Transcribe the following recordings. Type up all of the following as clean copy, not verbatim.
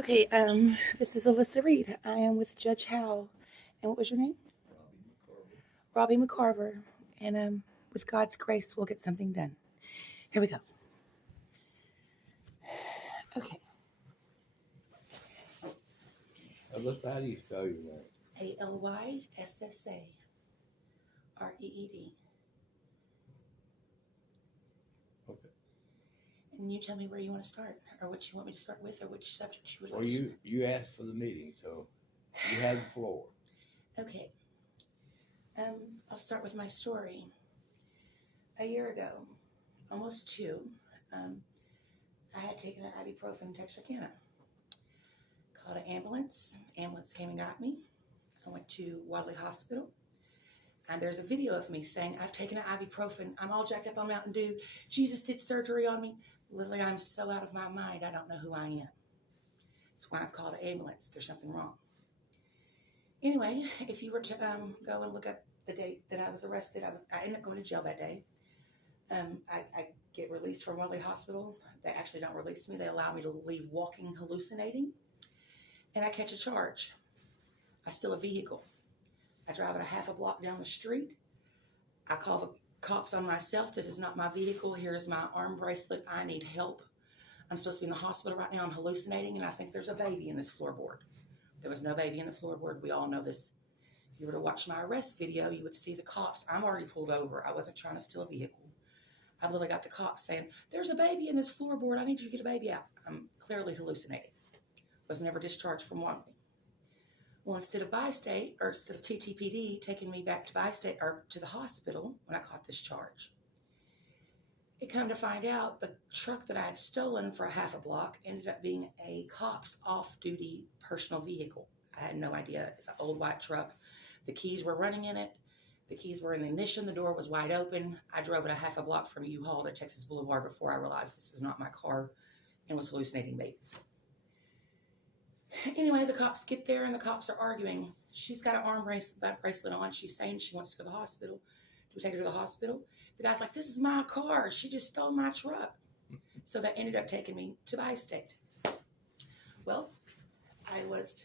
Okay, this is Alyssa Reed. I am with Judge Howell. And what was your name? Robbie McCarver. And with God's grace, we'll get something done. Here we go. Okay. Alyssa, how do you spell your name? ALYSSAREED. Okay. And you tell me where you want to start, or what you want me to start with, or which subject you would like Well, to start. you asked for the meeting, so you have the floor. Okay. I'll start with my story. A year ago, almost two, I had taken an ibuprofen in Texarkana. Called an ambulance. Ambulance came and got me. I went to Wadley Hospital. And there's a video of me saying, I've taken an ibuprofen. I'm all jacked up on Mountain Dew. Jesus did surgery on me. Literally, I'm so out of my mind, I don't know who I am. That's why I've called an ambulance. There's something wrong. Anyway, if you were to go and look up the date that I was arrested, I ended up going to jail that day. I get released from Wadley Hospital. They actually don't release me. They allow me to leave walking, hallucinating. And I catch a charge. I steal a vehicle. I drive it a half a block down the street. I call the cops on myself. This is not my vehicle. Here's my arm bracelet. I need help. I'm supposed to be in the hospital right now. I'm hallucinating, and I think there's a baby in this floorboard. There was no baby in the floorboard. We all know this. If you were to watch my arrest video, you would see the cops. I'm already pulled over. I wasn't trying to steal a vehicle. I've literally got the cops saying, there's a baby in this floorboard. I need you to get a baby out. I'm clearly hallucinating. Was never discharged from Wadley. Well, instead of bi-state, or instead of TTPD taking me back to bi-state or to the hospital when I caught this charge, it come to find out the truck that I had stolen for a half a block ended up being a cop's off-duty personal vehicle. I had no idea. It's an old white truck. The keys were running in it. The keys were in the ignition. The door was wide open. I drove it a half a block from U-Haul to Texas Boulevard before I realized this is not my car and was hallucinating babies. Anyway, the cops get there and the cops are arguing. She's got an arm bracelet on. She's saying she wants to go to the hospital. Do we take her to the hospital? The guy's like, this is my car. She just stole my truck. So that ended up taking me to bi-state. Well, I was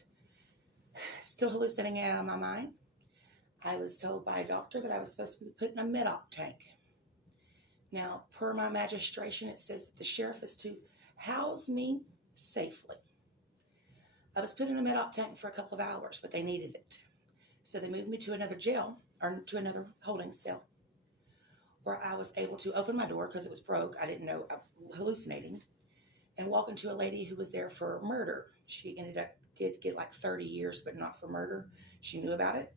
still hallucinating out of my mind. I was told by a doctor that I was supposed to be put in a med-op tank. Now, per my magistration, it says that the sheriff is to house me safely. I was put in a med-op tank for a couple of hours, but they needed it. So they moved me to another jail, or to another holding cell, where I was able to open my door because it was broke. I didn't know, hallucinating, and walk into a lady who was there for murder. She did get like 30 years, but not for murder. She knew about it.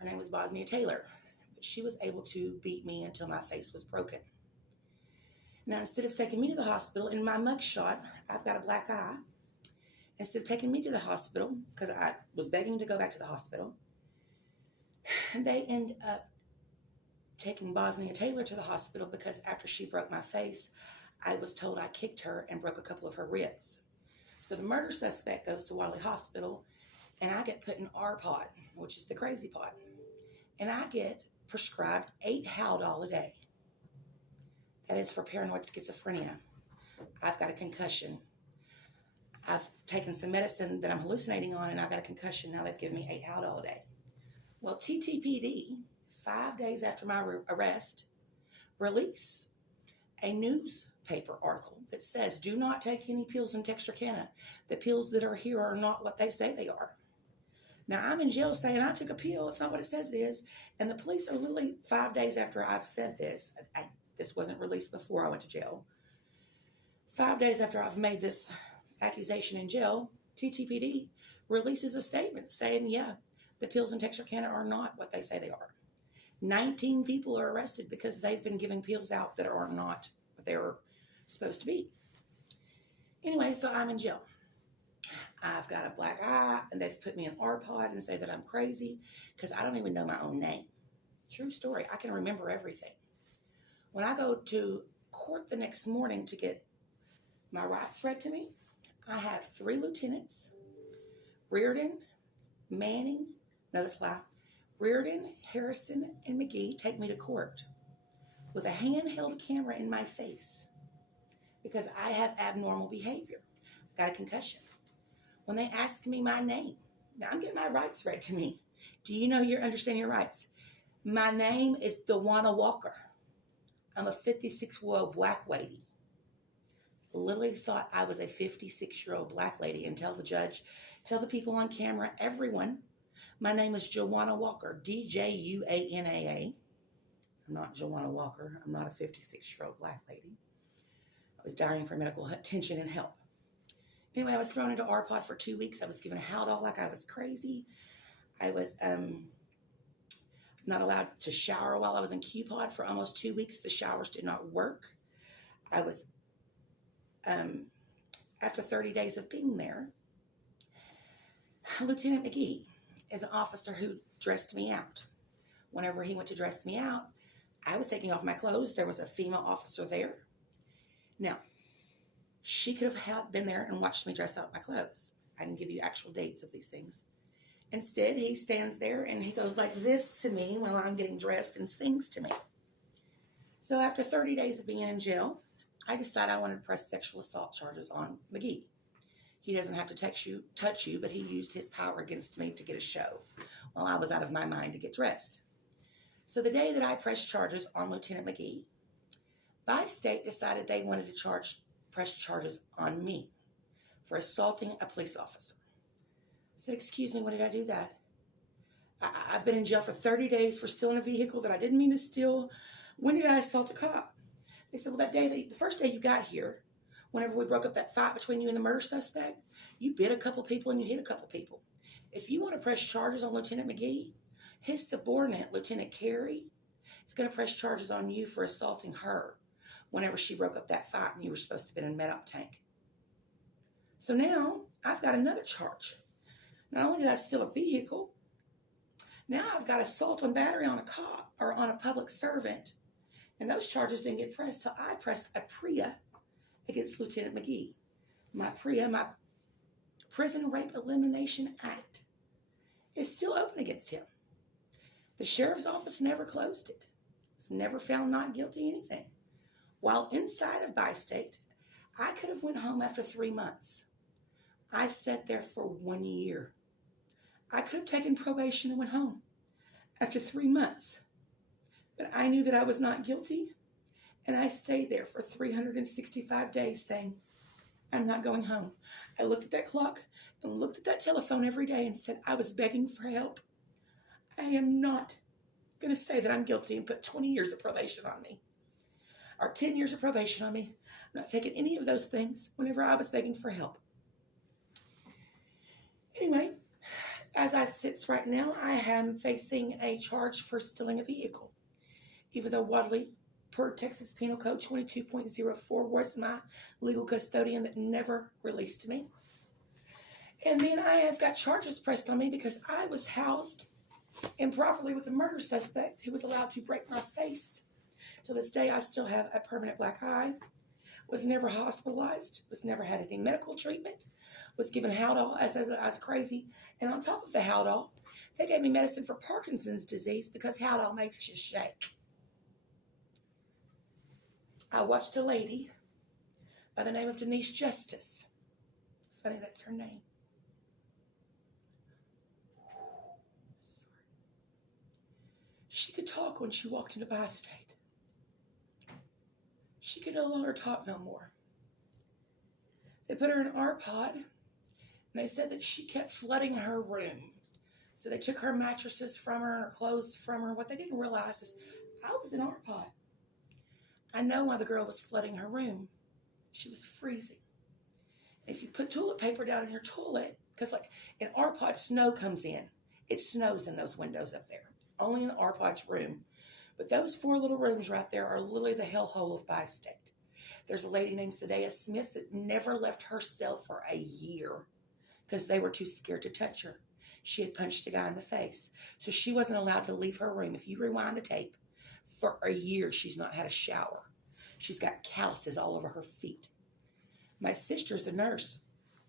Her name was Bosnia Taylor. But she was able to beat me until my face was broken. Now, instead of taking me to the hospital, in my mugshot, I've got a black eye. Instead of taking me to the hospital, because I was begging to go back to the hospital, they end up taking Bosnia Taylor to the hospital because after she broke my face, I was told I kicked her and broke a couple of her ribs. So the murder suspect goes to Wadley Hospital, and I get put in R-pod, which is the crazy pod. And I get prescribed 8 Haldol a day. That is for paranoid schizophrenia. I've got a concussion. I've taken some medicine that I'm hallucinating on, and I've got a concussion. Now they've given me 8 Haldol a day. Well, TTPD, 5 days after my arrest, release a newspaper article that says, do not take any pills in Texarkana. The pills that are here are not what they say they are. Now, I'm in jail saying I took a pill. It's not what it says it is. And the police are literally 5 days after I've said this. This wasn't released before I went to jail. 5 days after I've made this accusation in jail, TTPD releases a statement saying, yeah, the pills in Texarkana are not what they say they are. 19 people are arrested because they've been giving pills out that are not what they were supposed to be. Anyway, so I'm in jail. I've got a black eye, and they've put me in R-pod and say that I'm crazy because I don't even know my own name. True story. I can remember everything. When I go to court the next morning to get my rights read to me, I have 3 lieutenants, Reardon, Manning, no, that's a lie, Reardon, Harrison, and McGee take me to court with a handheld camera in my face because I have abnormal behavior. Got a concussion. when they ask me my name. Now I'm getting my rights read to me. Do you know you understand your rights? My name is Dewana Walker. I'm a 56-year-old black lady. Lily thought I was a 56-year-old black lady and tell the judge, tell the people on camera, everyone, my name is Joanna Walker, Djuanaa. I'm not Joanna Walker. I'm not a 56-year-old black lady. I was dying for medical attention and help. Anyway, I was thrown into RPOD for 2 weeks. I was given a Howell like I was crazy. I was not allowed to shower while I was in QPOD for almost 2 weeks. The showers did not work. I was, after 30 days of being there, Lieutenant McGee is an officer who dressed me out. Whenever he went to dress me out, I was taking off my clothes. There was a female officer there. Now, she could have been there and watched me dress out my clothes. I can give you actual dates of these things. Instead, he stands there and he goes like this to me while I'm getting dressed and sings to me. So after 30 days of being in jail, I decided I wanted to press sexual assault charges on McGee. He doesn't have to touch you, but he used his power against me to get a show while I was out of my mind to get dressed. So the day that I pressed charges on Lieutenant McGee, Bi-State decided they wanted to press charges on me for assaulting a police officer. I said, excuse me, when did I do that? I've been in jail for 30 days for stealing a vehicle that I didn't mean to steal. When did I assault a cop? They said, well, that day, the first day you got here, whenever we broke up that fight between you and the murder suspect, you bit a couple people and you hit a couple people. If you want to press charges on Lieutenant McGee, his subordinate, Lieutenant Carey, is going to press charges on you for assaulting her whenever she broke up that fight and you were supposed to have been in a med-op tank. So now I've got another charge. Not only did I steal a vehicle, now I've got assault and battery on a cop or on a public servant. And those charges didn't get pressed till I pressed a PREA against Lieutenant McGee. My PREA, my Prison Rape Elimination Act, is still open against him. The sheriff's office never closed it. Was never found not guilty anything. While inside of Bi-State, I could have went home after 3 months. I sat there for 1 year. I could have taken probation and went home after 3 months. But I knew that I was not guilty, and I stayed there for 365 days saying, I'm not going home. I looked at that clock and looked at that telephone every day and said, I was begging for help. I am not going to say that I'm guilty and put 20 years of probation on me or 10 years of probation on me. I'm not taking any of those things whenever I was begging for help. Anyway, as I sit right now, I am facing a charge for stealing a vehicle. Even though Wadley, per Texas Penal Code 22.04, was my legal custodian that never released me. And then I have got charges pressed on me because I was housed improperly with a murder suspect who was allowed to break my face. To this day, I still have a permanent black eye. Was never hospitalized. Was never had any medical treatment. Was given Howell as crazy. And on top of the Howell, they gave me medicine for Parkinson's disease because Howell makes you shake. I watched a lady by the name of Denise Justice. Funny, that's her name. She could talk when she walked into Bi-State. She could no longer talk no more. They put her in RPOD, and they said that she kept flooding her room. So they took her mattresses from her and her clothes from her. What they didn't realize is I was in RPOD. I know why the girl was flooding her room. She was freezing. If you put toilet paper down in your toilet, because like in RPOD, snow comes in. It snows in those windows up there. Only in the RPOD's room. But those 4 little rooms right there are literally the hellhole of Bi-State. There's a lady named Sadea Smith that never left her cell for a year because they were too scared to touch her. She had punched a guy in the face. So she wasn't allowed to leave her room. If you rewind the tape, for a year she's not had a shower. She's got calluses all over her feet. My sister's a nurse,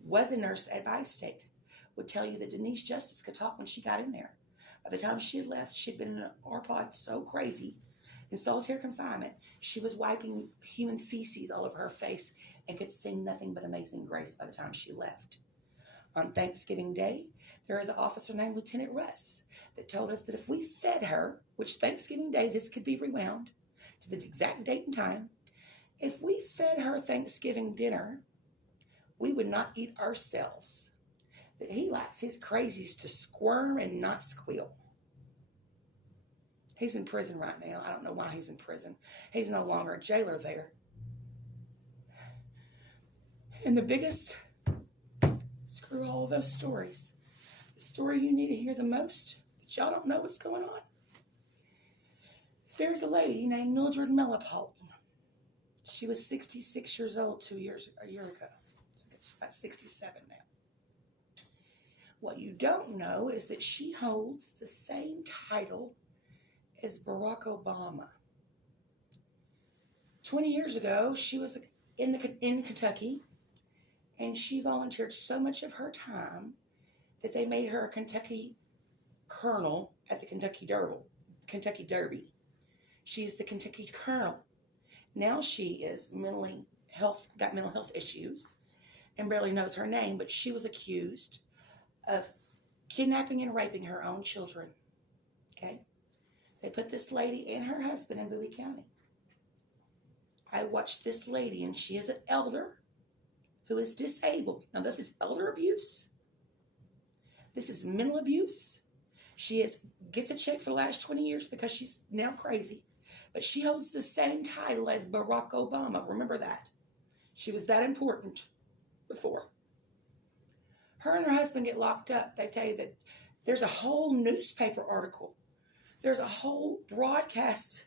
was a nurse at Bi-State, would tell you that Denise Justice could talk when she got in there. By the time she had left, she'd been in an RPOD so crazy, in solitary confinement, she was wiping human feces all over her face and could sing nothing but Amazing Grace by the time she left. On Thanksgiving Day, there is an officer named Lieutenant Russ that told us that if we fed her, which Thanksgiving Day, this could be rewound to the exact date and time, if we fed her Thanksgiving dinner, we would not eat ourselves. That he likes his crazies to squirm and not squeal. He's in prison right now. I don't know why he's in prison. He's no longer a jailer there. And the biggest, screw all of those stories. The story you need to hear the most, that y'all don't know what's going on. There's a lady named Mildred Mellipole. She was 66 years old a year ago. It's about 67 now. What you don't know is that she holds the same title as Barack Obama. 20 years ago, she was in Kentucky, and she volunteered so much of her time that they made her a Kentucky colonel at the Kentucky Derby. She's the Kentucky colonel. Now she is got mental health issues and barely knows her name, but she was accused of kidnapping and raping her own children. Okay? They put this lady and her husband in Bowie County. I watched this lady, and she is an elder who is disabled. Now, this is elder abuse. This is mental abuse. She gets a check for the last 20 years because she's now crazy. But she holds the same title as Barack Obama. Remember that. She was that important before. Her and her husband get locked up. They tell you that there's a whole newspaper article. There's a whole broadcast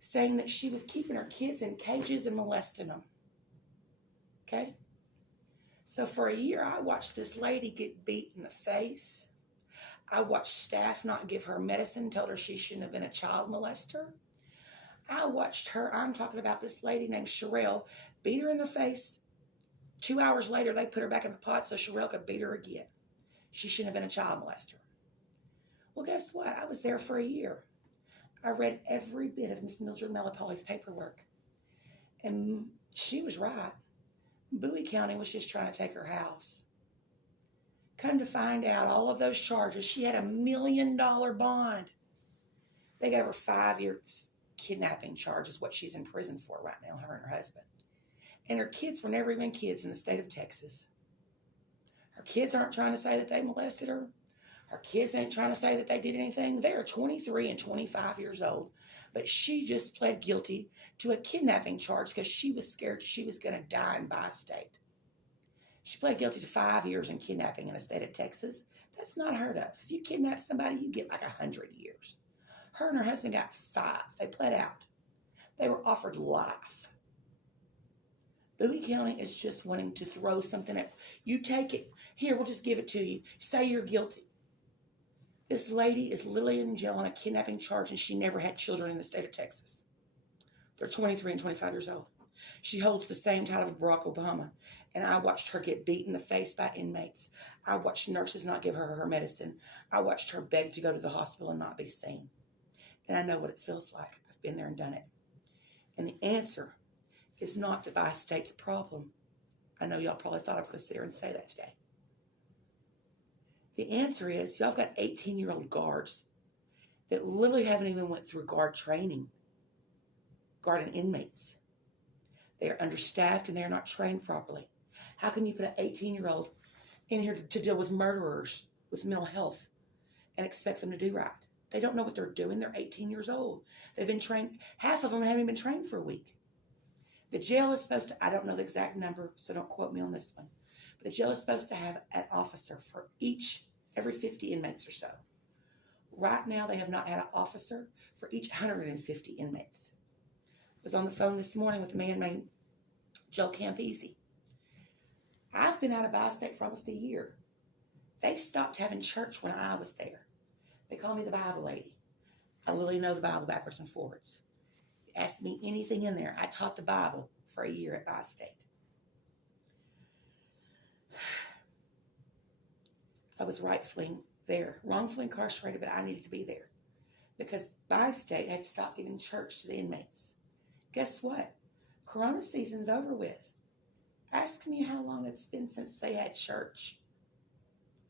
saying that she was keeping her kids in cages and molesting them. Okay? So for a year, I watched this lady get beat in the face. I watched staff not give her medicine, told her she shouldn't have been a child molester. I watched her, I'm talking about this lady named Sherelle, beat her in the face. 2 hours later, they put her back in the pot so Sherelle could beat her again. She shouldn't have been a child molester. Well, guess what? I was there for a year. I read every bit of Miss Mildred Mellipole's paperwork. And she was right. Bowie County was just trying to take her house. Come to find out, all of those charges, she had $1 million bond. They gave her 5 years kidnapping charges, what she's in prison for right now, her and her husband. And her kids were never even kids in the state of Texas. Her kids aren't trying to say that they molested her. Her kids ain't trying to say that they did anything. They're 23 and 25 years old. But she just pled guilty to a kidnapping charge because she was scared she was going to die in bi-state. She pled guilty to 5 years in kidnapping in the state of Texas. That's not heard of. If you kidnap somebody, you get like 100 years. Her and her husband got 5. They pled out. They were offered life. Bowie County is just wanting to throw something at you. Take it. Here, we'll just give it to you. Say you're guilty. This lady is literally in jail on a kidnapping charge, and she never had children in the state of Texas. They're 23 and 25 years old. She holds the same title of Barack Obama, and I watched her get beat in the face by inmates. I watched nurses not give her medicine. I watched her beg to go to the hospital and not be seen. And I know what it feels like. I've been there and done it. And the answer is not that bi-state's a problem. I know y'all probably thought I was going to sit here and say that today. The answer is y'all got 18-year-old guards that literally haven't even went through guard training, guarding inmates. They are understaffed and they are not trained properly. How can you put an 18-year-old in here to deal with murderers with mental health and expect them to do right? They don't know what they're doing. They're 18 years old. They've been trained. Half of them haven't been trained for a week. The jail is supposed to, I don't know the exact number, so don't quote me on this one. But the jail is supposed to have an officer for every 50 inmates or so. Right now, they have not had an officer for each 150 inmates. I was on the phone this morning with a man named Joe Campese. I've been out of bi-state for almost a year. They stopped having church when I was there. They call me the Bible lady. I literally know the Bible backwards and forwards. Ask me anything in there. I taught the Bible for a year at bi-state. I was rightfully there, wrongfully incarcerated, but I needed to be there because bi-state had stopped giving church to the inmates. Guess what? Corona season's over with. Ask me how long it's been since they had church.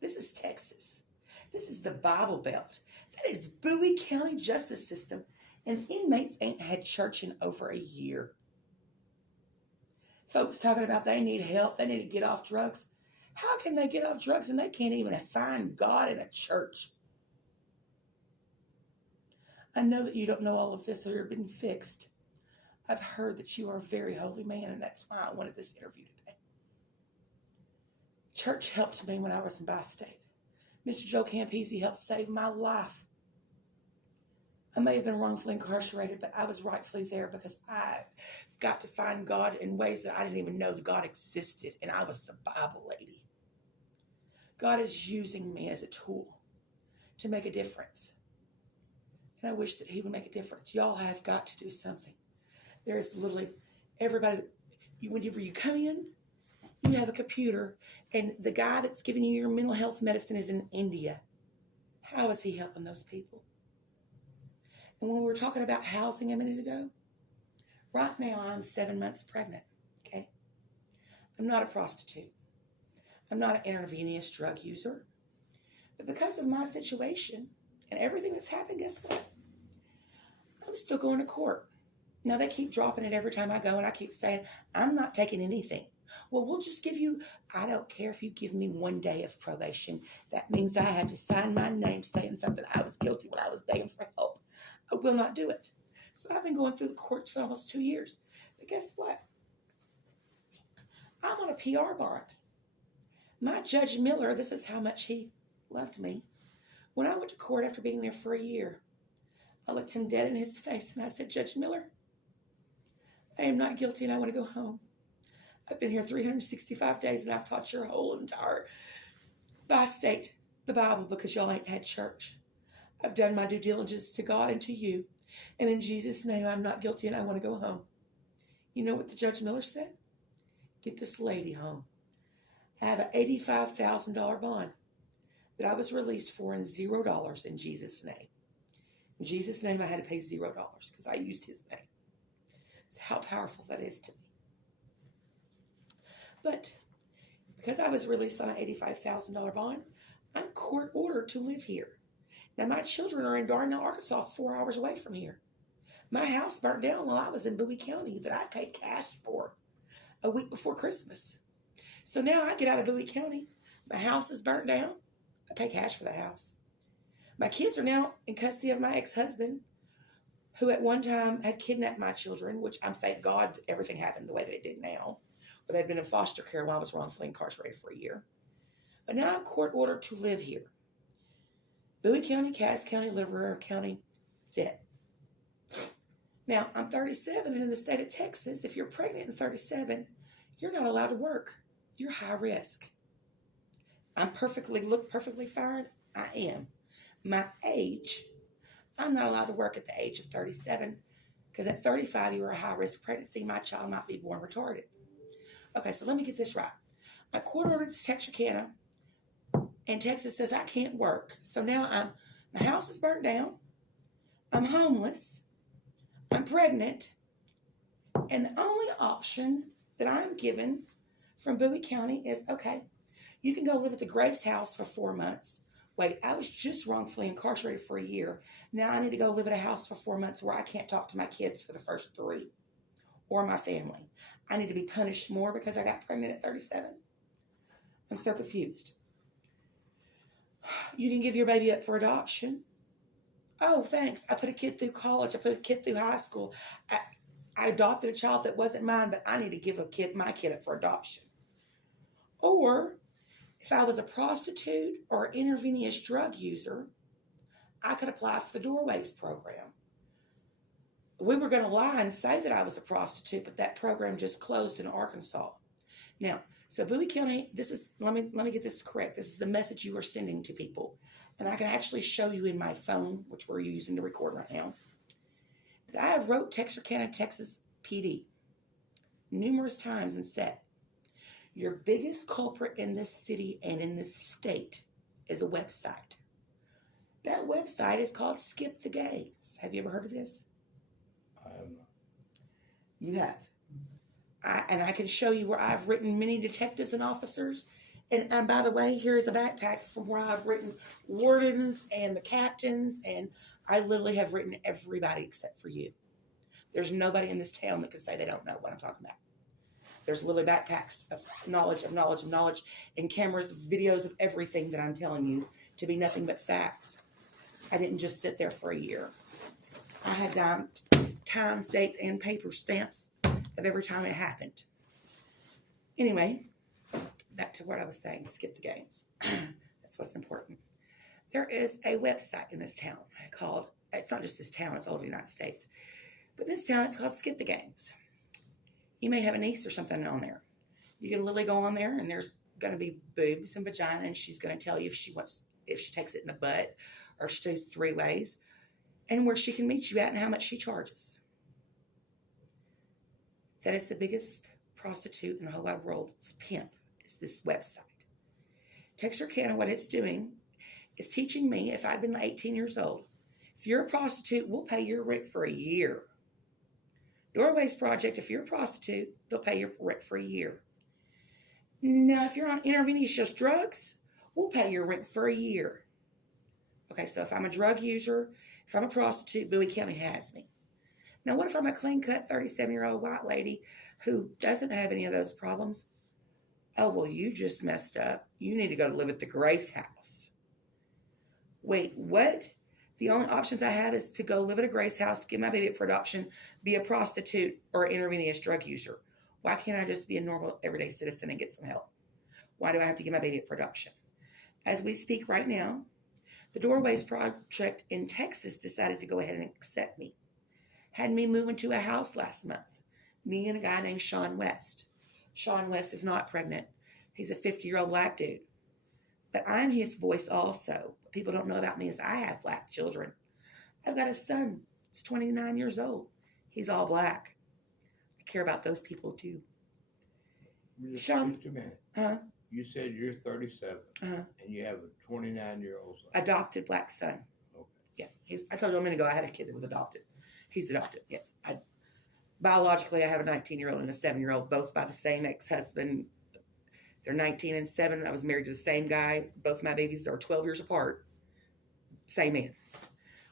This is Texas. This is the Bible Belt. That is Bowie County Justice System. And inmates ain't had church in over a year. Folks talking about they need help, they need to get off drugs. How can they get off drugs and they can't even find God in a church? I know that you don't know all of this or you're being fixed. I've heard that you are a very holy man, and that's why I wanted this interview today. Church helped me when I was in bi-state. Mr. Joe Campese helped save my life. I may have been wrongfully incarcerated, but I was rightfully there because I got to find God in ways that I didn't even know that God existed, and I was the Bible lady. God is using me as a tool to make a difference. And I wish that he would make a difference. Y'all have got to do something. There is literally everybody, whenever you come in, you have a computer, and the guy that's giving you your mental health medicine is in India. How is he helping those people? And when we were talking about housing a minute ago, right now I'm 7 months pregnant, okay? I'm not a prostitute. I'm not an intravenous drug user. But because of my situation and everything that's happened, guess what? I'm still going to court. Now, they keep dropping it every time I go, and I keep saying, I'm not taking anything. Well, we'll just give you, I don't care if you give me 1 day of probation. That means I have to sign my name saying something I was guilty when I was begging for help. I will not do it. So I've been going through the courts for almost 2 years. But guess what? I'm on a PR bond. My Judge Miller, this is how much he loved me. When I went to court after being there for a year, I looked him dead in his face and I said, Judge Miller, I am not guilty and I want to go home. I've been here 365 days and I've taught your whole entire bi-state the Bible because y'all ain't had church. I've done my due diligence to God and to you. And in Jesus' name, I'm not guilty and I want to go home. You know what the Judge Miller said? Get this lady home. I have an $85,000 bond that I was released for in $0 in Jesus' name. In Jesus' name, I had to pay $0 because I used his name. It's how powerful that is to me. But because I was released on an $85,000 bond, I'm court ordered to live here. Now, my children are in Darnell, Arkansas, 4 hours away from here. My house burnt down while I was in Bowie County that I paid cash for a week before Christmas. So now I get out of Bowie County. My house is burnt down. I pay cash for that house. My kids are now in custody of my ex-husband, who at one time had kidnapped my children, which I'm thank God that everything happened the way that it did now. Or they'd been in foster care while I was wrongfully incarcerated for a year. But now I'm court ordered to live here. Bowie County, Cass County, Little County, that's it. Now, I'm 37, and in the state of Texas, if you're pregnant and 37, you're not allowed to work. You're high risk. Look perfectly fine. I am. My age, I'm not allowed to work at the age of 37 because at 35, you are a high-risk pregnancy. My child might be born retarded. Okay, so let me get this right. My court ordered to Texarkana, and Texas says I can't work. So now my house is burnt down. I'm homeless. I'm pregnant. And the only option that I'm given from Bowie County is, okay, you can go live at the Grace House for 4 months. Wait, I was just wrongfully incarcerated for a year. Now I need to go live at a house for 4 months where I can't talk to my kids for the first 3 or my family. I need to be punished more because I got pregnant at 37. I'm so confused. You can give your baby up for adoption. Oh, thanks. I put a kid through college. I put a kid through high school. I adopted a child that wasn't mine, but I need to give my kid up for adoption. Or if I was a prostitute or an intravenous drug user, I could apply for the Doorways program. We were going to lie and say that I was a prostitute, but that program just closed in Arkansas. Now, so Bowie County, let me get this correct. This is the message you are sending to people. And I can actually show you in my phone, which we're using to record right now, that I have wrote Texarkana, Texas PD numerous times and said, your biggest culprit in this city and in this state is a website. That website is called Skip the Gays. Have you ever heard of this? I have not. You have. And I can show you where I've written many detectives and officers. And by the way, here is a backpack from where I've written wardens and the captains, and I literally have written everybody except for you. There's nobody in this town that can say they don't know what I'm talking about. There's literally backpacks of knowledge, and cameras, videos of everything that I'm telling you to be nothing but facts. I didn't just sit there for a year. I had times, dates, and paper stamps of every time it happened. Anyway, back to what I was saying, skip the games. That's what's important. There is a website in this town called, it's not just this town, it's all over the United States. But in this town, it's called Skip the Games. You may have a niece or something on there. You can literally go on there and there's going to be boobs and vagina, and she's going to tell you if she takes it in the butt or if she takes 3 ways, and where she can meet you at and how much she charges. That is the biggest prostitute in the whole wide world. It's pimp. It's this website. Texarkana, what it's doing is teaching me, if I've been 18 years old, if you're a prostitute, we'll pay your rent for a year. Doorways Project, if you're a prostitute, they'll pay your rent for a year. Now, if you're on intravenous drugs, we'll pay your rent for a year. Okay, so if I'm a drug user, if I'm a prostitute, Bowie County has me. Now, what if I'm a clean-cut 37-year-old white lady who doesn't have any of those problems? Oh, well, you just messed up. You need to go to live at the Grace House. Wait, what? The only options I have is to go live at a Grace House, give my baby up for adoption, be a prostitute, or an intravenous drug user. Why can't I just be a normal, everyday citizen and get some help? Why do I have to give my baby up for adoption? As we speak right now, the Doorways Project in Texas decided to go ahead and accept me. Had me move into a house last month. Me and a guy named Sean West. Sean West is not pregnant. He's a 50-year-old black dude. But I'm his voice also. What people don't know about me is I have black children. I've got a son. He's 29 years old. He's all black. I care about those people too. Sean, just a minute. Huh? You said you're 37, and you have a 29-year-old son. Adopted black son. Okay. Yeah, I told you a minute ago I had a kid that was adopted. He's adopted, yes. Biologically, I have a 19-year-old and a 7-year-old, both by the same ex-husband. They're 19 and 7. I was married to the same guy. Both my babies are 12 years apart. Same man.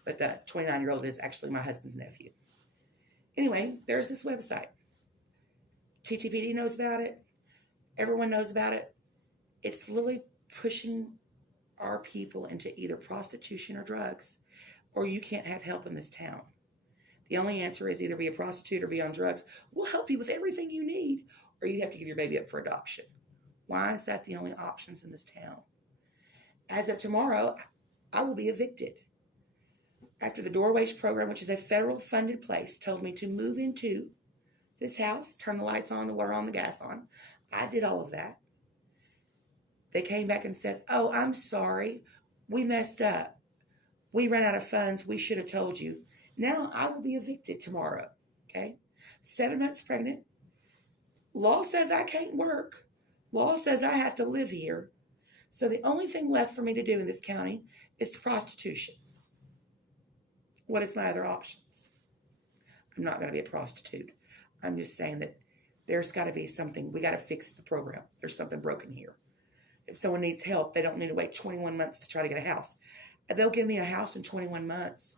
But the 29-year-old is actually my husband's nephew. Anyway, there's this website. TTPD knows about it. Everyone knows about it. It's literally pushing our people into either prostitution or drugs, or you can't have help in this town. The only answer is either be a prostitute or be on drugs. We'll help you with everything you need, or you have to give your baby up for adoption. Why is that the only options in this town? As of tomorrow, I will be evicted. After the Doorways program, which is a federal funded place, told me to move into this house, turn the lights on, the water on, the gas on. I did all of that. They came back and said, oh, I'm sorry. We messed up. We ran out of funds. We should have told you. Now I will be evicted tomorrow. Okay? 7 months pregnant. Law says I can't work. Law says I have to live here. So the only thing left for me to do in this county is prostitution. What is my other options? I'm not going to be a prostitute. I'm just saying that there's got to be something. We got to fix the program. There's something broken here. If someone needs help, they don't need to wait 21 months to try to get a house. They'll give me a house in 21 months.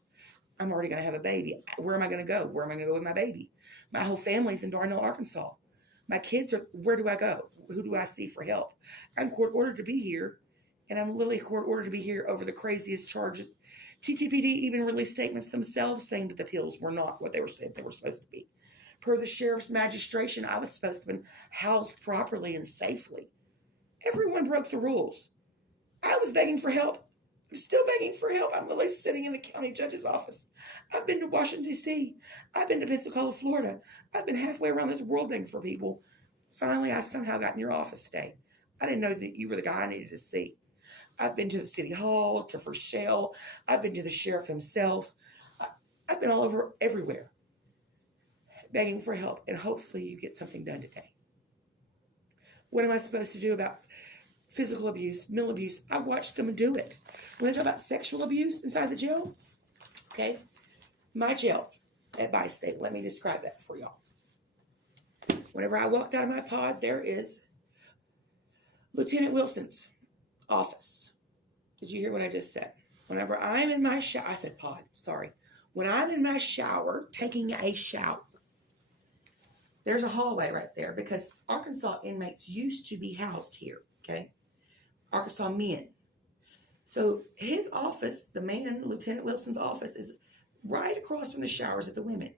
I'm already going to have a baby. Where am I going to go? Where am I going to go with my baby? My whole family's in Darnell, Arkansas. My kids are, where do I go? Who do I see for help? I'm court ordered to be here, and I'm literally court ordered to be here over the craziest charges. TTPD even released statements themselves saying that the pills were not what they were saying they were supposed to be. Per the sheriff's magistration, I was supposed to have been housed properly and safely. Everyone broke the rules. I was begging for help. I'm still begging for help. I'm literally sitting in the county judge's office. I've been to Washington, D.C. I've been to Pensacola, Florida. I've been halfway around this world begging for people. Finally, I somehow got in your office today. I didn't know that you were the guy I needed to see. I've been to the city hall, to Rochelle. I've been to the sheriff himself. I've been all over everywhere begging for help, and hopefully you get something done today. What am I supposed to do about physical abuse, mental abuse? I watched them do it. When they talk about sexual abuse inside the jail, okay, my jail at Bi-State, let me describe that for y'all. Whenever I walked out of my pod, there is Lieutenant Wilson's office. Did you hear what I just said? Whenever I'm in my shower, I said pod, sorry. When I'm in my shower, taking a shower, there's a hallway right there because Arkansas inmates used to be housed here, okay? Arkansas men. So his office, the man, Lieutenant Wilson's office, is right across from the showers of the women.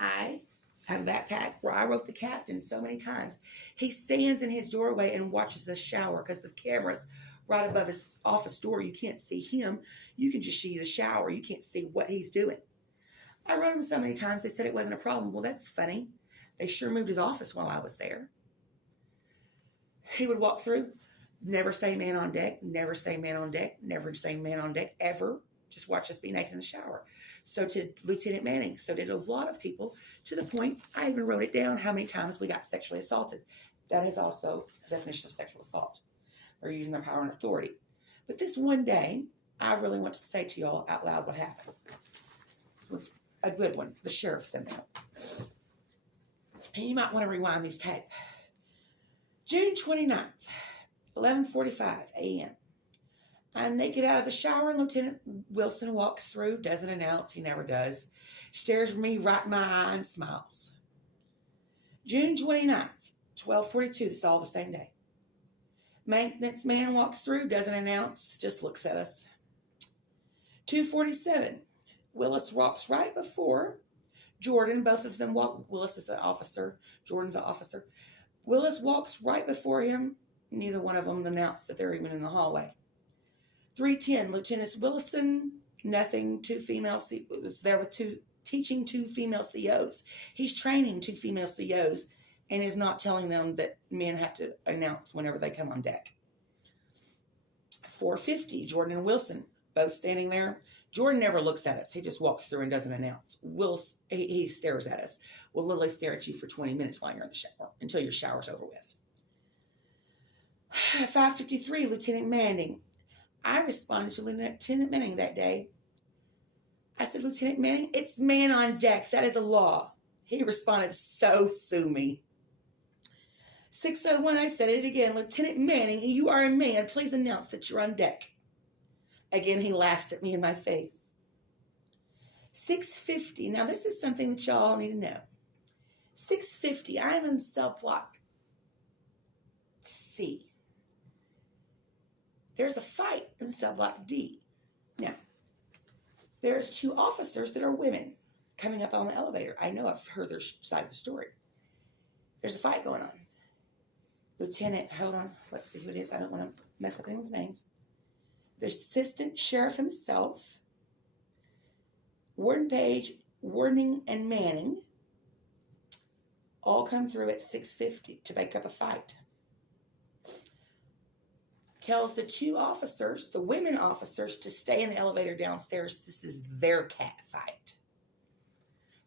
I have a backpack where I wrote the captain so many times. He stands in his doorway and watches us shower because the camera's right above his office door. You can't see him. You can just see the shower. You can't see what he's doing. I wrote him so many times, they said it wasn't a problem. Well, that's funny. They sure moved his office while I was there. He would walk through, never say man on deck, never say man on deck, never say man on deck, ever. Just watch us be naked in the shower. So did Lieutenant Manning. So did a lot of people, to the point I even wrote it down how many times we got sexually assaulted. That is also a definition of sexual assault. They're using their power and authority. But this one day, I really want to say to y'all out loud what happened. This was a good one. The sheriff sent out. And you might want to rewind these tape. June 29th, 11:45 a.m. I'm naked out of the shower and Lieutenant Wilson walks through, doesn't announce, he never does, stares me right in my eye and smiles. June 29th, 12:42, this is all the same day. Maintenance man walks through, doesn't announce, just looks at us. 2:47, Willis walks right before Jordan, both of them walk. Willis is an officer, Jordan's an officer. Willis walks right before him. Neither one of them announced that they're even in the hallway. 3:10, Lieutenant Wilson, nothing, was there with teaching two female COs. He's training two female COs and is not telling them that men have to announce whenever they come on deck. 4:50, Jordan and Wilson, both standing there. Jordan never looks at us. He just walks through and doesn't announce. He stares at us. We'll literally stare at you for 20 minutes while you're in the shower, until your shower's over with. 5:53, Lieutenant Manning. I responded to Lieutenant Manning that day. I said, Lieutenant Manning, it's man on deck. That is a law. He responded, so sue me. 6:01, I said it again. Lieutenant Manning, you are a man. Please announce that you're on deck. Again, he laughs at me in my face. 6:50. Now, this is something that y'all need to know. 6:50. I'm in cell block C. There's a fight in cell block D. Now, there's two officers that are women coming up on the elevator. I know, I've heard their side of the story. There's a fight going on. Lieutenant, hold on. Let's see who it is. I don't want to mess up anyone's names. There's assistant sheriff himself, Warden Page, Wardening, and Manning all come through at 6:50 to break up a fight. Tells the two officers, the women officers, to stay in the elevator downstairs. This is their cat fight.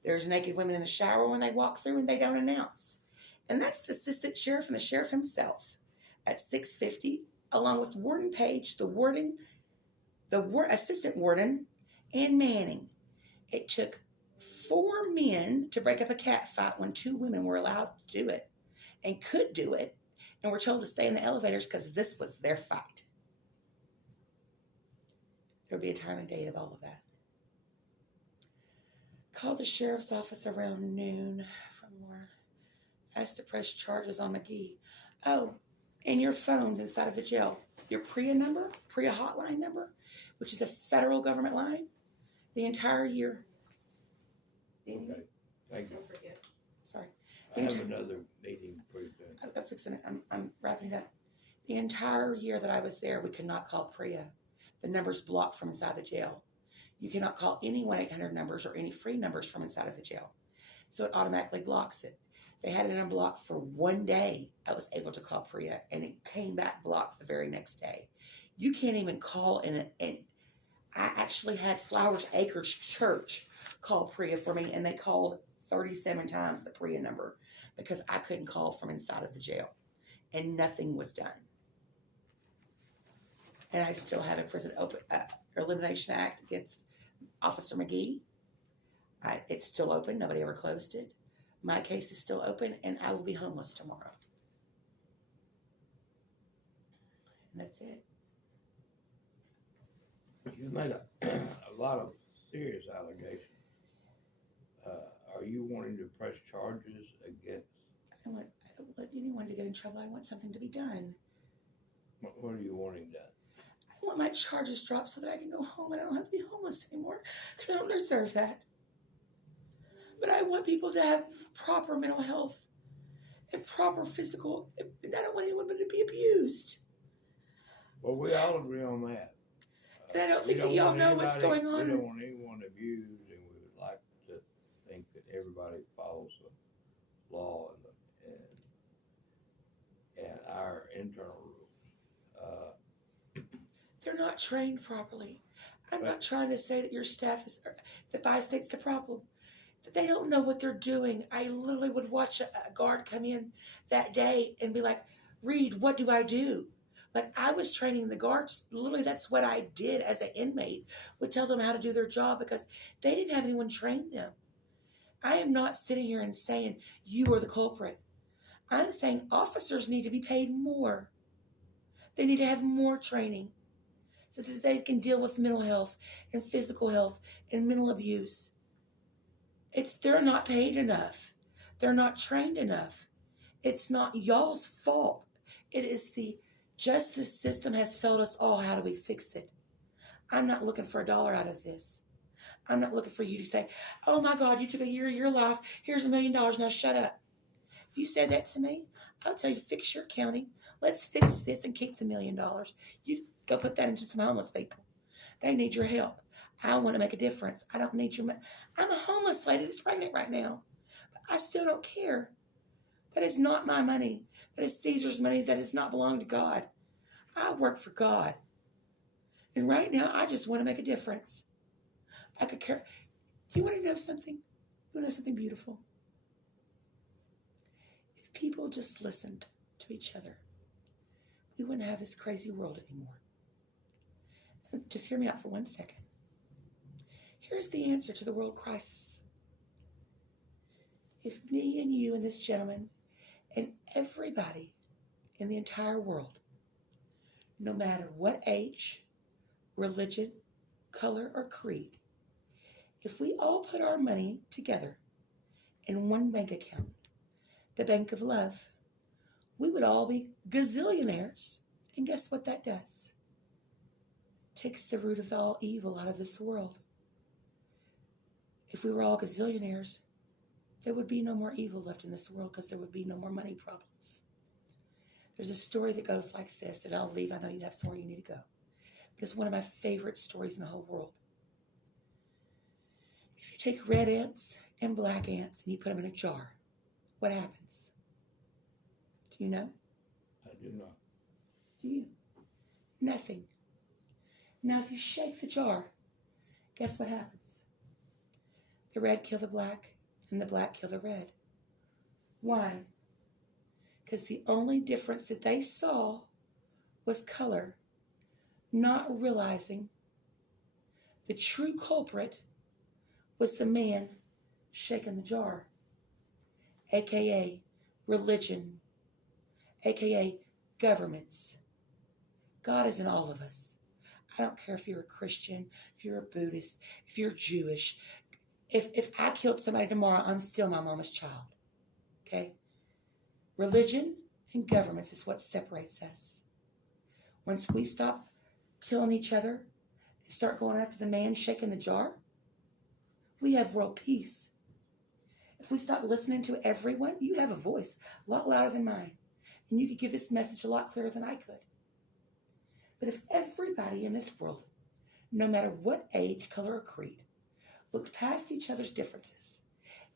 There's naked women in the shower when they walk through and they don't announce. And that's the assistant sheriff and the sheriff himself at 6:50, along with Warden Page, the assistant warden, and Manning. It took 4 men to break up a cat fight when 2 women were allowed to do it and could do it and were told to stay in the elevators because this was their fight. There'll be a time and date of all of that. Called the sheriff's office around noon for more. Asked to press charges on McGee. Oh, and your phones inside of the jail. Your PREA number, PREA hotline number, which is a federal government line, the entire year. Okay, thank you. Sorry. I have another meeting pretty soon. I'm fixing it. I'm wrapping it up. The entire year that I was there, we could not call PREA. The number's blocked from inside the jail. You cannot call any 1-800 numbers or any free numbers from inside of the jail. So it automatically blocks it. They had it unblocked for 1 day. I was able to call PREA, and it came back blocked the very next day. You can't even call and I actually had Flowers Acres Church call PREA for me, and they called 37 times the PREA number because I couldn't call from inside of the jail, and nothing was done. And I still have a prison elimination act against Officer McGee. It's still open. Nobody ever closed it. My case is still open, and I will be homeless tomorrow. And that's it. You made a lot of serious allegations. Are you wanting to press charges against? I don't want anyone to get in trouble. I want something to be done. What are you wanting done? I want my charges dropped so that I can go home and I don't have to be homeless anymore, because I don't deserve that. But I want people to have proper mental health and proper physical. I don't want anyone to be abused. Well, we all agree on that. And I don't think that want y'all know what's anybody- going on. We don't want anyone abused, and we would like to think that everybody follows the law and our internal rules. They're not trained properly. I'm not trying to say that your staff is, that by-state's the problem. That they don't know what they're doing. I literally would watch a guard come in that day and be like, Reed, what do I do? Like, I was training the guards. Literally, that's what I did as an inmate. Would tell them how to do their job because they didn't have anyone train them. I am not sitting here and saying you are the culprit. I'm saying officers need to be paid more. They need to have more training so that they can deal with mental health and physical health and mental abuse. They're not paid enough. They're not trained enough. It's not y'all's fault. It is the justice system has failed us all. How do we fix it? I'm not looking for $1 out of this. I'm not looking for you to say, oh my God, you took a year of your life. Here's $1 million. Now shut up. If you said that to me, I'll tell you, fix your county. Let's fix this and keep the $1 million. You go put that into some homeless people. They need your help. I want to make a difference. I don't need your money. I'm a homeless lady that's pregnant right now. But I still don't care. That is not my money. That is Caesar's money. That does not belong to God. I work for God. And right now, I just want to make a difference. I could care. Do you want to know something? You want to know something beautiful? If people just listened to each other, we wouldn't have this crazy world anymore. Just hear me out for 1 second. Here's the answer to the world crisis. If me and you and this gentleman and everybody in the entire world, no matter what age, religion, color, or creed, if we all put our money together in one bank account, the bank of love, we would all be gazillionaires. And guess what that does? Takes the root of all evil out of this world. If we were all gazillionaires, there would be no more evil left in this world because there would be no more money problems. There's a story that goes like this, and I'll leave. I know you have somewhere you need to go. But it's one of my favorite stories in the whole world. If you take red ants and black ants and you put them in a jar, what happens? Do you know? I do not. Do you? Nothing. Now, if you shake the jar, guess what happens? The red kill the black, and the black kill the red. Why? Because the only difference that they saw was color, not realizing the true culprit was the man shaking the jar, aka religion, aka governments. God is in all of us. I don't care if you're a Christian, if you're a Buddhist, if you're Jewish. If I killed somebody tomorrow, I'm still my mama's child. Okay? Religion and governments is what separates us. Once we stop killing each other and start going after the man shaking the jar, we have world peace. If we stop listening to everyone, you have a voice a lot louder than mine. And you could give this message a lot clearer than I could. But if everybody in this world, no matter what age, color, or creed, looked past each other's differences,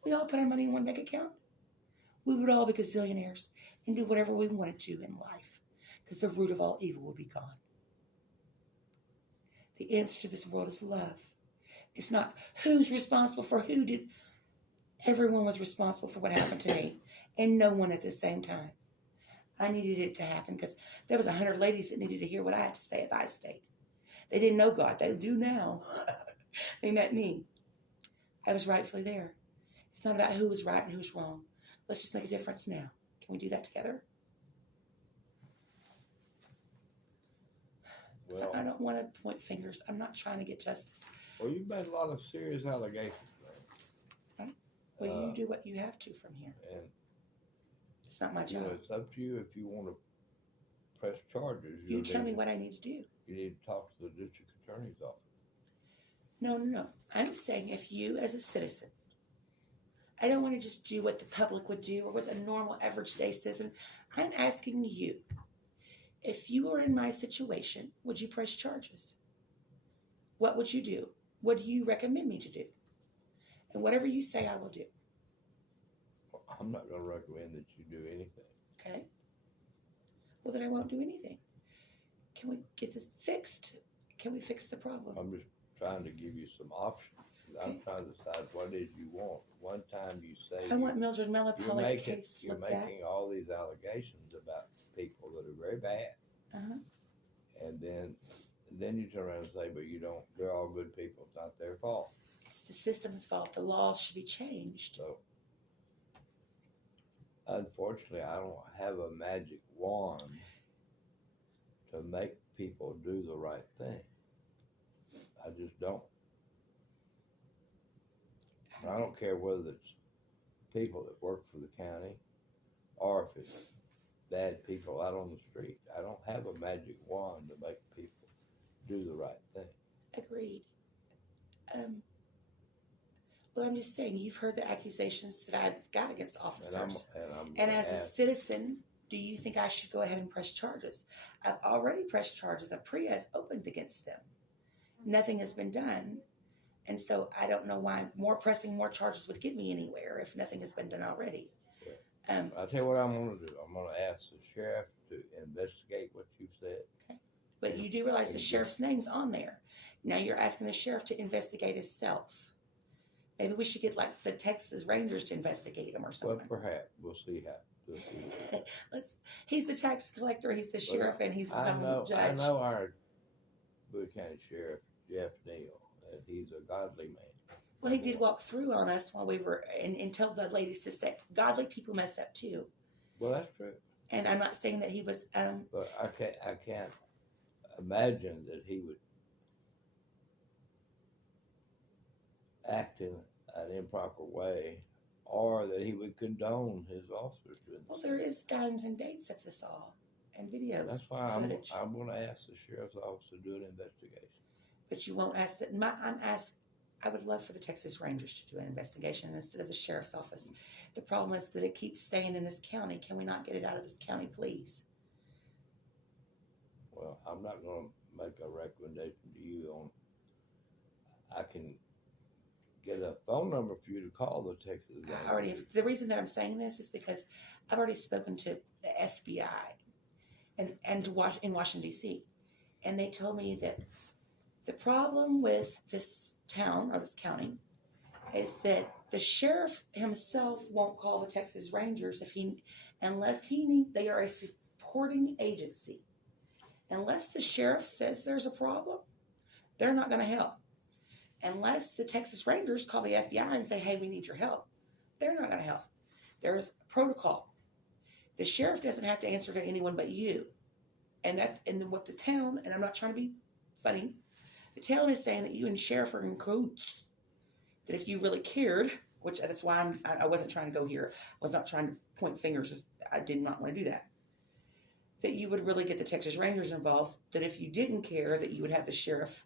we all put our money in one bank account, we would all be gazillionaires and do whatever we wanted to in life because the root of all evil would be gone. The answer to this world is love. It's not who's responsible for who did. Everyone was responsible for what happened to me, and no one at the same time. I needed it to happen because there was 100 ladies that needed to hear what I had to say at By State. They didn't know God. They do now. They met me. I was rightfully there. It's not about who was right and who's wrong. Let's just make a difference now. Can we do that together? Well, I don't want to point fingers. I'm not trying to get justice. well, you've made a lot of serious allegations, man. Right. Well, you do what you have to from here. And It's not my you know, job. it's up to you if you want to press charges. You tell me what I need to do. You need to talk to the district attorney's office. No. I'm saying if you, as a citizen, I don't want to just do what the public would do or what a normal average day citizen. I'm asking you, if you were in my situation, would you press charges? What would you do? What do you recommend me to do? And whatever you say, I will do. Well, I'm not going to recommend that you do anything. Okay? Well, then I won't do anything. Can we get this fixed? Can we fix the problem? I'm just trying to give you some options. Okay. I'm trying to decide what it is you want. One time you say I want Mildred Mellapolly's case you're looked at. making all these allegations about people that are very bad, and then you turn around and say, but you don't. They're all good people. It's not their fault. It's the system's fault. The laws should be changed. So, unfortunately, I don't have a magic wand to make people do the right thing. I just don't. I don't care whether it's people that work for the county or if it's bad people out on the street. I don't have a magic wand to make people do the right thing. Agreed. Well, I'm just saying, you've heard the accusations that I've got against officers. And as a citizen, do you think I should go ahead and press charges? I've already pressed charges. A PREA has opened against them. Nothing has been done. And so I don't know why pressing more charges would get me anywhere if nothing has been done already. I'll tell you what I'm going to do. I'm going to ask the sheriff to investigate what you said. Okay. But you do realize the sheriff's name's on there. Now you're asking the sheriff to investigate himself. Maybe we should get like the Texas Rangers to investigate him or something. Well, perhaps. We'll see how. He's the tax collector, he's the sheriff, and he's his own judge. I know our Bowie County Sheriff, Jeff Neal, and he's a godly man. Well, he did walk through on us while we were, and told the ladies to stay. Godly people mess up too. Well, that's true. And I'm not saying that he was. But I can't imagine that he would act in an improper way, or that he would condone his officers doing. Well, there is times and dates of this all, and video. That's why footage. I'm going to ask the sheriff's office to do an investigation. But you won't ask that. I would love for the Texas Rangers to do an investigation instead of the sheriff's office. The problem is that it keeps staying in this county. Can we not get it out of this county, please? Well, I'm not going to make a recommendation to you on. I can get a phone number for you to call the Texas Rangers. The reason that I'm saying this is because I've already spoken to the FBI and in Washington, D.C., and they told me that the problem with this town or this county is that the sheriff himself won't call the Texas Rangers unless they are a supporting agency. Unless the sheriff says there's a problem, they're not going to help. Unless the Texas Rangers call the FBI and say, hey, we need your help, they're not going to help. There's protocol. The sheriff doesn't have to answer to anyone but you. And what the town, and I'm not trying to be funny, the town is saying that you and sheriff are in cahoots. That if you really cared, which that's why I wasn't trying to go here. I was not trying to point fingers. I did not want to do that. That you would really get the Texas Rangers involved. That if you didn't care, that you would have the sheriff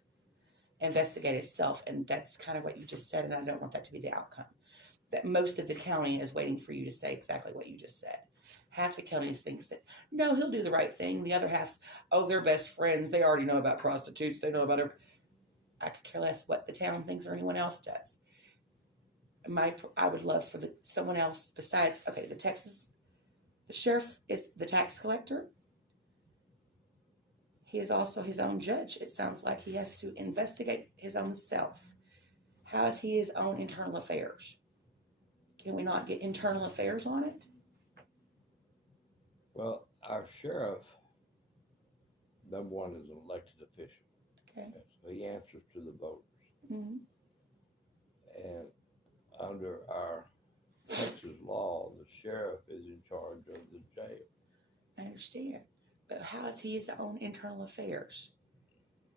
investigate itself. And that's kind of what you just said, and I don't want that to be the outcome. That most of the county is waiting for you to say exactly what you just said. Half the county thinks that, no, he'll do the right thing. The other half's, oh, they're best friends. They already know about prostitutes. They know about it. I could care less what the town thinks or anyone else does. I would love for someone else besides, okay, the sheriff is the tax collector. He is also his own judge. It sounds like he has to investigate his own self. How is he his own internal affairs? Can we not get internal affairs on it? Well, our sheriff, number one, is an elected official. Okay. So he answers to the voters. Mm-hmm. And under our Texas law, the sheriff is in charge of the jail. I understand. But how is he his own internal affairs?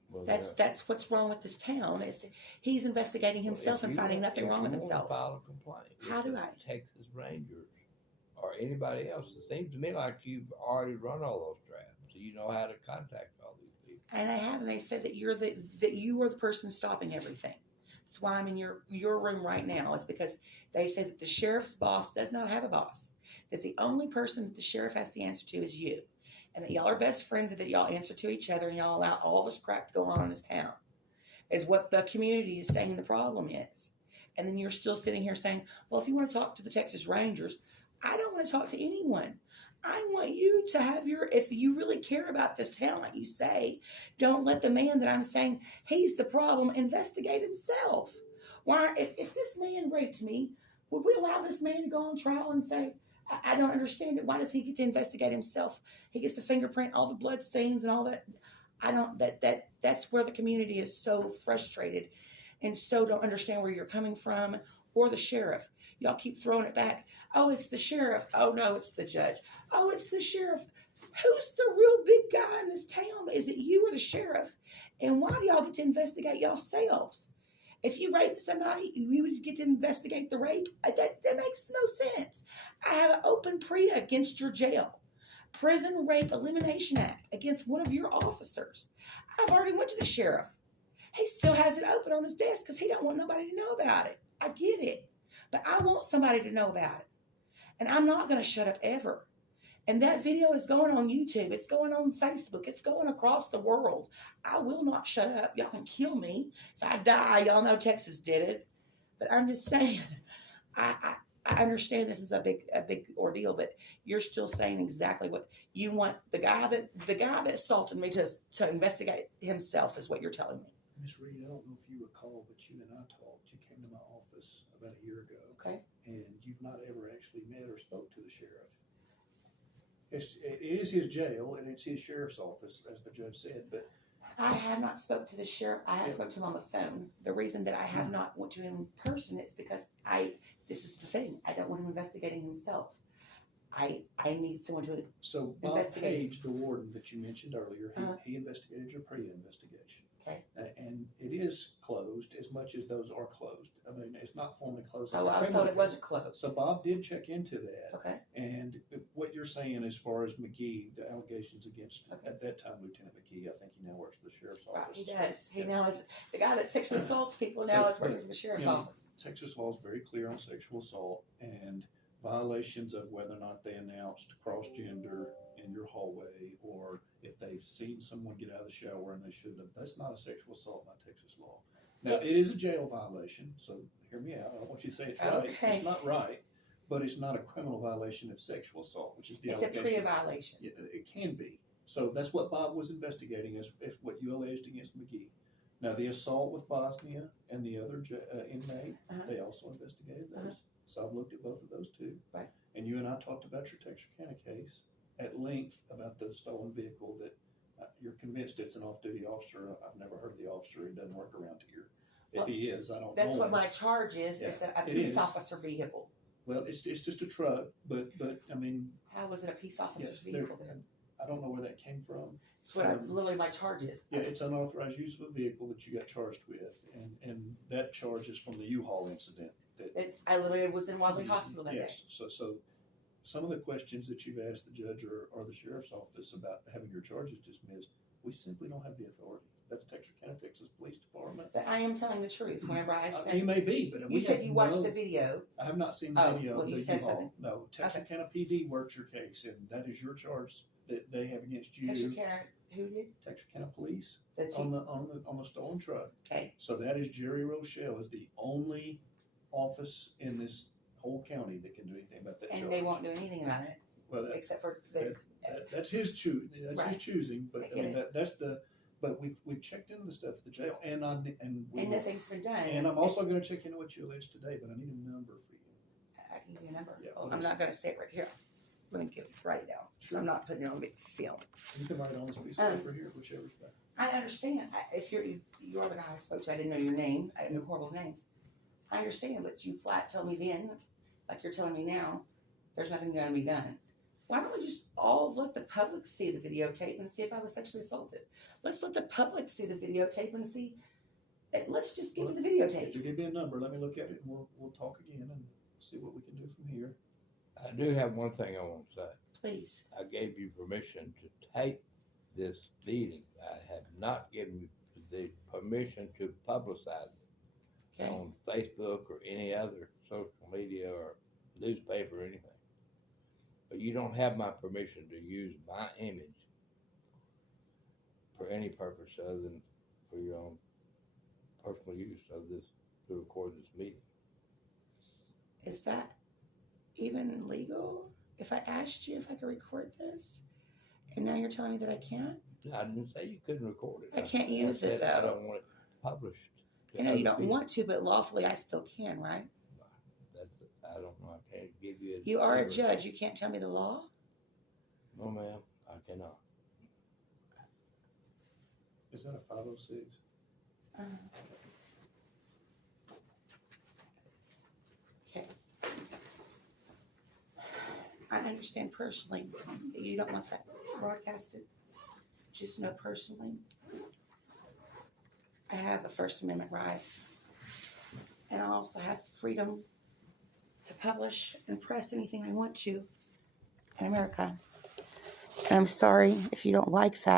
Well, That's what's wrong with this town. Is he's investigating himself and finding nothing wrong with himself. File a complaint. How do I? Texas Rangers or anybody else. It seems to me like you've already run all those traps, so you know how to contact all these people. And I have, and they said that you are the person stopping everything. That's why I'm in your room right now. Is because they said that the sheriff's boss does not have a boss. That the only person that the sheriff has to answer to is you. And that y'all are best friends and that y'all answer to each other and y'all allow all this crap to go on in this town. Is what the community is saying the problem is. And then you're still sitting here saying, well, if you want to talk to the Texas Rangers, I don't want to talk to anyone. I want you to have if you really care about this town, like you say, don't let the man that I'm saying he's the problem investigate himself. Why, if this man raped me, would we allow this man to go on trial and say, I don't understand it. Why does he get to investigate himself? He gets to fingerprint all the blood stains and all that. I don't, that's where the community is so frustrated and so don't understand where you're coming from or the sheriff. Y'all keep throwing it back. Oh, it's the sheriff. Oh, no, it's the judge. Oh, it's the sheriff. Who's the real big guy in this town? Is it you or the sheriff? And why do y'all get to investigate yourselves? If you rape somebody, you would get to investigate the rape. That makes no sense. I have an open PREA against your jail. Prison Rape Elimination Act against one of your officers. I've already went to the sheriff. He still has it open on his desk because he don't want nobody to know about it. I get it. But I want somebody to know about it. And I'm not going to shut up ever. And that video is going on YouTube. It's going on Facebook. It's going across the world. I will not shut up. Y'all can kill me. If I die, y'all know Texas did it. But I'm just saying, I understand this is a big ordeal, but you're still saying exactly what you want. The guy that assaulted me to investigate himself is what you're telling me. Miss Reed, I don't know if you recall, but you and I talked. You came to my office about a year ago. Okay. And you've not ever actually met or spoke to the sheriff. It is his jail and it's his sheriff's office, as the judge said, but I have not spoke to the sheriff. I have spoke to him on the phone. The reason that I have not went to him in person is because this is the thing. I don't want him investigating himself. I need someone to So Bob Page, the warden that you mentioned earlier, he investigated your PREA investigation. Okay. And it is closed as much as those are closed. I mean, it's not formally closed. Oh, I was told it wasn't closed. So Bob did check into that. Okay. And what you're saying as far as McGee, the allegations against, at that time, Lieutenant McGee, I think he now works for the sheriff's office. He does. He now is the guy that sexually assaults people now is working for the sheriff's office. Texas law is very clear on sexual assault and violations of whether or not they announced cross-gender in your hallway, or if they've seen someone get out of the shower and they shouldn't have. That's not a sexual assault by Texas law. Now, it is a jail violation, so hear me out. I don't want you to say it's right. Okay. It's not right, but it's not a criminal violation of sexual assault, which is the allegation. It's a PREA violation. It can be. So that's what Bob was investigating, is what you alleged against McGee. Now, the assault with Bosnia and the other inmate, they also investigated those. So I've looked at both of those too. Right. And you and I talked about your Texarkana case at length about the stolen vehicle that you're convinced it's an off-duty officer. I've never heard of the officer. He doesn't work around here. If he is, I don't know. That's what my charge is that a peace officer vehicle. Well, it's just a truck, but I mean. How was it a peace officer's vehicle then? I don't know where that came from. It's what literally my charge is. Yeah, it's unauthorized use of a vehicle that you got charged with, and that charge is from the U-Haul incident. I literally was in Wadley Hospital that day. Yes, so some of the questions that you've asked the judge or the sheriff's office about having your charges dismissed, we simply don't have the authority. That's Texarkana, Texas Police Department. But I am telling the truth. Whenever I say you may be, but you said you watched the video. I have not seen the video. Well, you said something. No, Texarkana PD worked your case, and that is your charge that they have against you. Texarkana, who did? Texarkana Police. That's on the stolen truck. Okay. So that is Jerry Rochelle is the only office in this whole county that can do anything about that. And they won't do anything about it. Well, except for that's his choosing. That's right. his choosing. But I mean, that's the. But we've checked into the stuff at the jail, and nothing's been done. And I'm also going to check into what you alleged today, but I need a number for you. I can give you a number. Yeah, I'm not going to say it right here. Let me write it down. Sure. So I'm not putting it on film. You can write it on this piece of paper here, whichever's better. I understand. If you're the guy I spoke to, I didn't know your name. I know horrible names. I understand, but you flat told me then like you're telling me now, there's nothing going to be done. Why don't we just all let the public see the videotape and see if I was sexually assaulted? Let's let the public see the videotape and see. Let's just give me the If you videotapes. give me a number, let me look at it, and we'll talk again and see what we can do from here. I do have one thing I want to say. Please. I gave you permission to tape this meeting. I have not given you the permission to publicize it Okay. on Facebook or any other social media or newspaper or anything. But you don't have my permission to use my image for any purpose other than for your own personal use of this, to record this meeting. Is that even legal? If I asked you if I could record this, and now you're telling me that I can't? I didn't say you couldn't record it. I can't use it, said I though. don't want it published. to I know you other don't people. want to, but lawfully I still can, right? I don't know. I can't give you. You are a judge. You can't tell me the law? No, ma'am. I cannot. Is that a 506? Okay. I understand personally that you don't want that broadcasted. Just know personally, I have a First Amendment right. And I also have freedom to publish and press anything I want to in America. And I'm sorry if you don't like that.